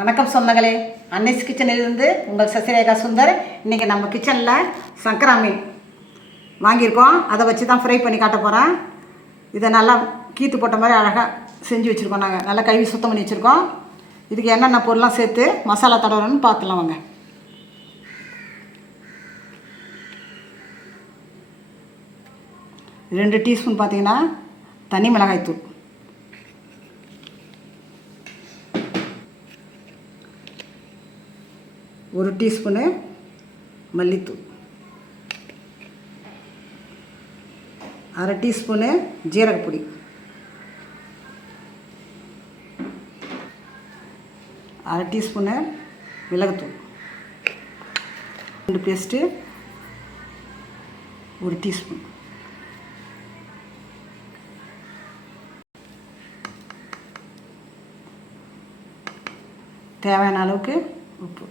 வணக்கம் சொந்தங்களே, அன்னைஸ் கிச்சனிலிருந்து உங்கள் சசிரேகா சுந்தர். இன்றைக்கி நம்ம கிச்சனில் சங்கரா மீன் வாங்கியிருக்கோம். அதை வச்சு தான் ஃப்ரை பண்ணி காட்ட போகிறேன். இதை நல்லா கீத்து போட்ட மாதிரி அழகாக செஞ்சு வச்சுருக்கோம். நாங்கள் நல்லா கழுவி சுத்தம் பண்ணி வச்சுருக்கோம். இதுக்கு என்னென்ன பொருள்லாம் சேர்த்து மசாலா தடவணும்னு பார்த்துலாம் வாங்க. ரெண்டு டீஸ்பூன் பார்த்தீங்கன்னா தனி மிளகாய்த்தூள், 1 டீஸ்பூனு மல்லித்தூள், 1/2 டீஸ்பூனு ஜீரகப்பொடி, 1/2 டீஸ்பூனு மிளகுத்தூள், 2 பேஸ்ட்டு 1 டீஸ்பூன், தேவையான அளவுக்கு உப்பு.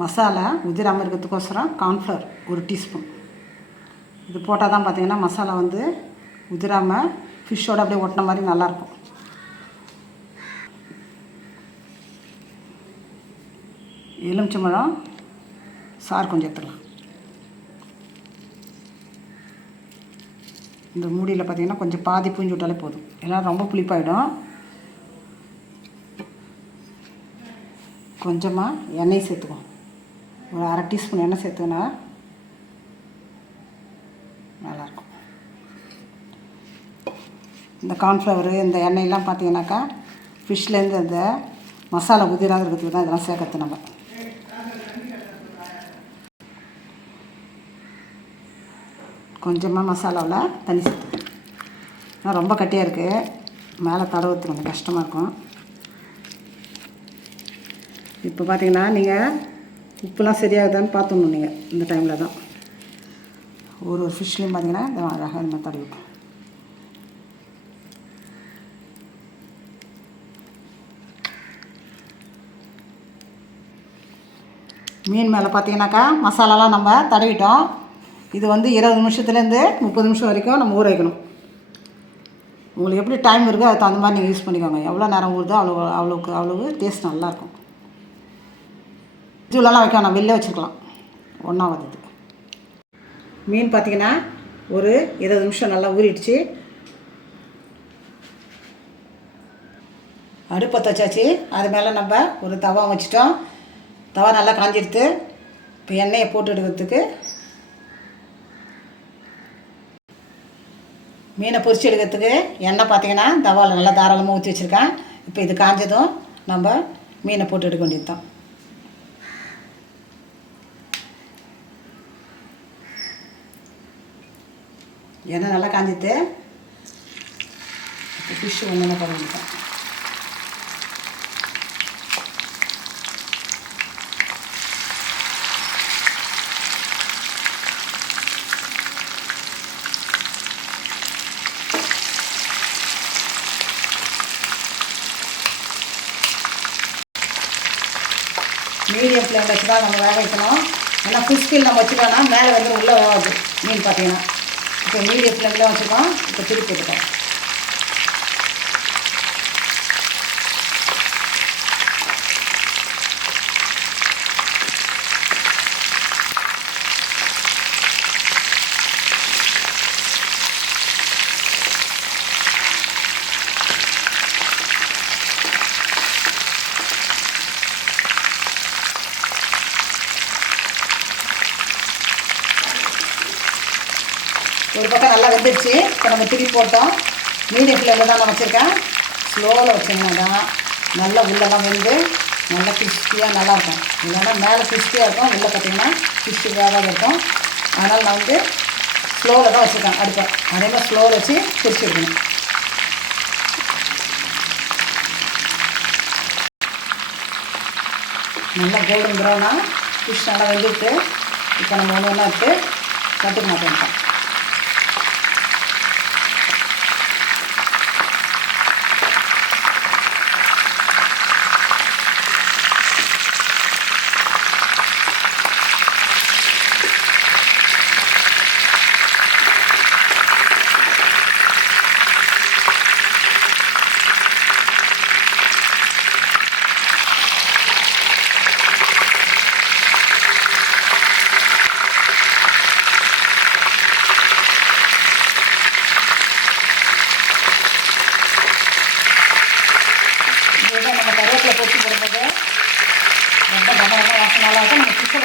மசாலா உதிராமல் இருக்கிறதுக்கோசரம் கார்ன்ஃப்ளவர் 1 டீஸ்பூன். இது போட்டால் தான் பார்த்திங்கன்னா மசாலா வந்து உதிராமல் ஃபிஷ்ஷோடு அப்படியே ஒட்டின மாதிரி நல்லாயிருக்கும். எலுமிச்சம்பழம் சாறு கொஞ்சம் எடுத்துக்கலாம். இந்த மூடியில் பார்த்திங்கன்னா கொஞ்சம் பாதி பூஞ்சி விட்டாலே போதும், ஏன்னா ரொம்ப புளிப்பாயிடும். கொஞ்சமாக எண்ணெய் சேர்த்துக்குவோம். ஒரு 1/2 டீஸ்பூன் எண்ணெய் சேர்த்துக்கினா நல்லாயிருக்கும். இந்த கார்ன்ஃப்ளவரு இந்த எண்ணெயெல்லாம் பார்த்தீங்கன்னாக்கா ஃபிஷ்லேருந்து அந்த மசாலா உதிராக இருக்கிறதுக்கு தான் இதெல்லாம் சேர்க்கறது. நம்ம கொஞ்சமாக மசாலாவில் தண்ணி சேர்த்துக்கணும். ரொம்ப கட்டியாக இருக்குது, மேலே தடவுறதுக்கு கொஞ்சம் கஷ்டமாக இருக்கும். இப்போ பார்த்தீங்கன்னா நீங்கள் உப்புலாம் சரியாகுதான்னு பார்த்துடணும். நீங்கள் இந்த டைமில் தான் ஒரு ஃபிஷ்லேயும் பார்த்தீங்கன்னா இந்த அழகாக இந்த தடவி விட்டோம். மீன் மேலே பார்த்தீங்கன்னாக்கா மசாலாலாம் நம்ம தடவிட்டோம். இது வந்து 20 நிமிஷத்துலேருந்து 30 நிமிஷம் வரைக்கும் நம்ம ஊற வைக்கணும். உங்களுக்கு எப்படி டைம் இருக்கோ அதுக்கு தகுந்த மாதிரி நீங்கள் யூஸ் பண்ணிக்கோங்க. எவ்வளோ நேரம் ஊறுதோ அவ்வளோக்கு டேஸ்ட் நல்லாயிருக்கும். இதுலலாம் வைக்கணும், வெளில வச்சுருக்கலாம், ஒன்றாவது. இது மீன் பார்த்திங்கன்னா ஒரு 20 நிமிஷம் நல்லா ஊறிடுச்சு. அடுப்பை வச்சாச்சு. அது மேலே நம்ம ஒரு தவா வச்சுட்டோம். தவா நல்லா காஞ்சிடுத்து. இப்போ எண்ணெயை போட்டு எடுக்கிறதுக்கு மீனை பொரிச்சு எடுக்கிறதுக்கு எண்ணெய் பார்த்திங்கன்னா தவாவில் நல்லா தாராளமாக ஊற்றி வச்சுருக்கேன். இப்போ இது காஞ்சதும் நம்ம மீனை போட்டு எடுக்க வேண்டியது தான். எண்ணெய் நல்லா காஞ்சிட்டு இப்போ ஃபிஷ்ஷு ஒன்று போட வேண்டியதான். மீடியம் ஃப்ளேமில் வச்சு தான் நம்ம வேக வைக்கணும். ஏன்னா ஃபுல் நம்ம வச்சுக்கோன்னா மேலே வந்து உள்ளே ஆகுது மீன் பார்த்தீங்கன்னா. இப்போ மீடியம் ஃப்ளேமில் வச்சுருக்கோம். இப்போ திருப்பி எடுக்கோம். ஒரு பக்கம் நல்லா வெந்துடுச்சு. இப்போ நம்ம திருப்பி போட்டோம். மீடியம் ஃப்ளேமில் தான் நான் வச்சுருக்கேன். ஸ்லோவில் வச்சிங்கன்னா தான் நல்லா உள்ளெல்லாம் வெந்து நல்லா கிறிஸ்பியாக நல்லாயிருக்கும். இல்லைன்னா மேலே கிறிஸ்பியாக இருக்கும், உள்ளே பார்த்திங்கன்னா ஃபிஷ்ஷு வேகாத இருக்கும். அதனால் நான் வந்து ஸ்லோவில் தான் வச்சுருக்கேன் அடுப்பை. அதே மாதிரி ஸ்லோவில் வச்சு பிரித்து எடுக்கணும். நல்லா கோல்டன் ப்ரௌனாக ஃபிஷ் நல்லா வெந்துட்டு இப்போ நம்ம ஒன்று ஒன்றா எடுத்து கட்டுக்கு மாட்டோம்.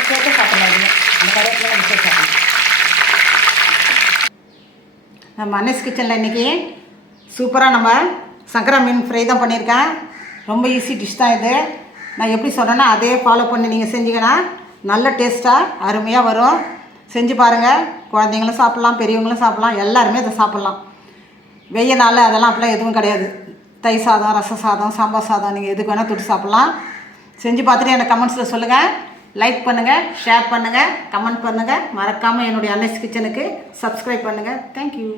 சேர்த்து சாப்பிடலாம். இது அந்த கருவேப்பிலை நம்ம சேர்த்து சாப்பிடலாம். நம்ம அன்னஸ் கிச்சனில் இன்றைக்கி சூப்பராக நம்ம சங்கரா மீன் ஃப்ரை தான் பண்ணியிருக்கேன். ரொம்ப ஈஸி டிஷ் தான் இது. நான் எப்படி சொல்கிறேன்னா அதே ஃபாலோ பண்ணி நீங்கள் செஞ்சீங்கன்னா நல்ல டேஸ்ட்டாக அருமையாக வரும். செஞ்சு பாருங்கள். குழந்தைங்களும் சாப்பிட்லாம், பெரியவங்களும் சாப்பிட்லாம், எல்லாருமே இதை சாப்பிட்லாம். வெய்ய நாள் அதெல்லாம் அப்படிலாம் எதுவும் கிடையாது. தயிர் சாதம், ரச சாதம், சாம்பார் சாதம் நீங்கள் எதுக்கு வேணால் தொட்டு சாப்பிட்லாம். செஞ்சு பார்த்துட்டு எனக்கு கமெண்ட்ஸில் சொல்லுங்கள். லைக் பண்ணுங்கள், ஷேர் பண்ணுங்கள், கமெண்ட் பண்ணுங்கள். மறக்காமல் என்னுடைய அன்னஸ் கிச்சனுக்கு சப்ஸ்கிரைப் பண்ணுங்கள். தேங்க்யூ.